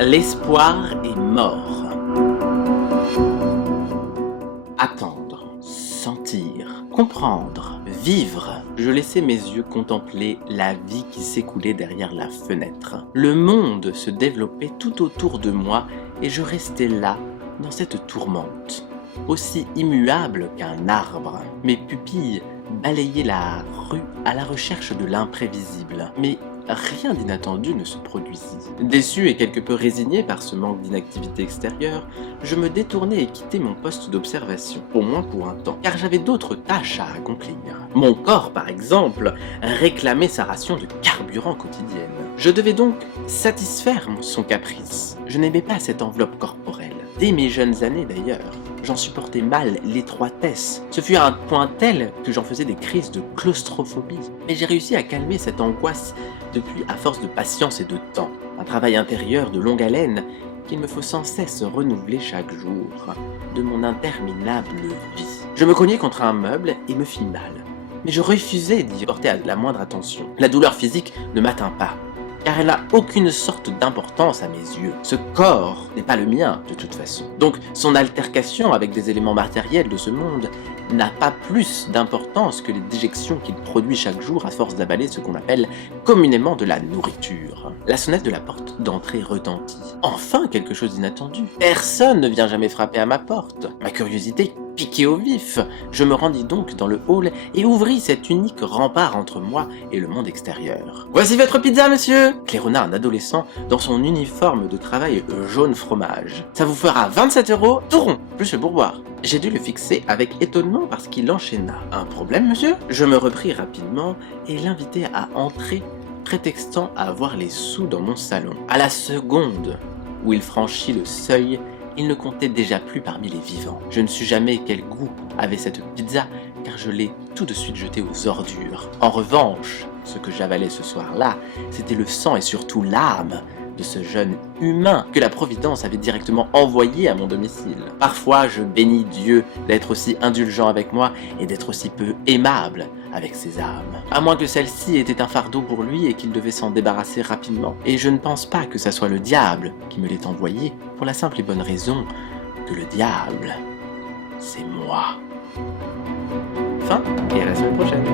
L'espoir est mort. Attendre, sentir, comprendre, vivre. Je laissais mes yeux contempler la vie qui s'écoulait derrière la fenêtre. Le monde se développait tout autour de moi et je restais là, dans cette tourmente, aussi immuable qu'un arbre. Mes pupilles balayaient la rue à la recherche de l'imprévisible. Mais rien d'inattendu ne se produisit. Déçu et quelque peu résigné par ce manque d'inactivité extérieure, je me détournai et quittai mon poste d'observation, au moins pour un temps, car j'avais d'autres tâches à accomplir. Mon corps, par exemple, réclamait sa ration de carburant quotidienne. Je devais donc satisfaire son caprice. Je n'aimais pas cette enveloppe corporelle. Dès mes jeunes années d'ailleurs, j'en supportais mal l'étroitesse. Ce fut à un point tel que j'en faisais des crises de claustrophobie. Mais j'ai réussi à calmer cette angoisse depuis à force de patience et de temps. Un travail intérieur de longue haleine qu'il me faut sans cesse renouveler chaque jour de mon interminable vie. Je me cognai contre un meuble et me fis mal. Mais je refusais d'y porter la moindre attention. La douleur physique ne m'atteint pas, car elle n'a aucune sorte d'importance à mes yeux. Ce corps n'est pas le mien, de toute façon. Donc, son altercation avec des éléments matériels de ce monde n'a pas plus d'importance que les déjections qu'il produit chaque jour à force d'avaler ce qu'on appelle communément de la nourriture. La sonnette de la porte d'entrée retentit. Enfin, quelque chose d'inattendu. Personne ne vient jamais frapper à ma porte. Ma curiosité piqué au vif, je me rendis donc dans le hall et ouvris cet unique rempart entre moi et le monde extérieur. « Voici votre pizza, monsieur !» claironna un adolescent dans son uniforme de travail jaune fromage. « Ça vous fera 27 €, tout rond, plus le pourboire. » J'ai dû le fixer avec étonnement parce qu'il enchaîna. « Un problème, monsieur ?» Je me repris rapidement et l'invitai à entrer, prétextant à avoir les sous dans mon salon. À la seconde où il franchit le seuil, il ne comptait déjà plus parmi les vivants. Je ne sus jamais quel goût avait cette pizza, car je l'ai tout de suite jetée aux ordures. En revanche, ce que j'avalais ce soir-là, c'était le sang et surtout l'âme de ce jeune humain que la Providence avait directement envoyé à mon domicile. Parfois, je bénis Dieu d'être aussi indulgent avec moi et d'être aussi peu aimable avec ses âmes. À moins que celle-ci était un fardeau pour lui et qu'il devait s'en débarrasser rapidement. Et je ne pense pas que ça soit le diable qui me l'ait envoyé, pour la simple et bonne raison que le diable, c'est moi. Fin, et à la semaine prochaine.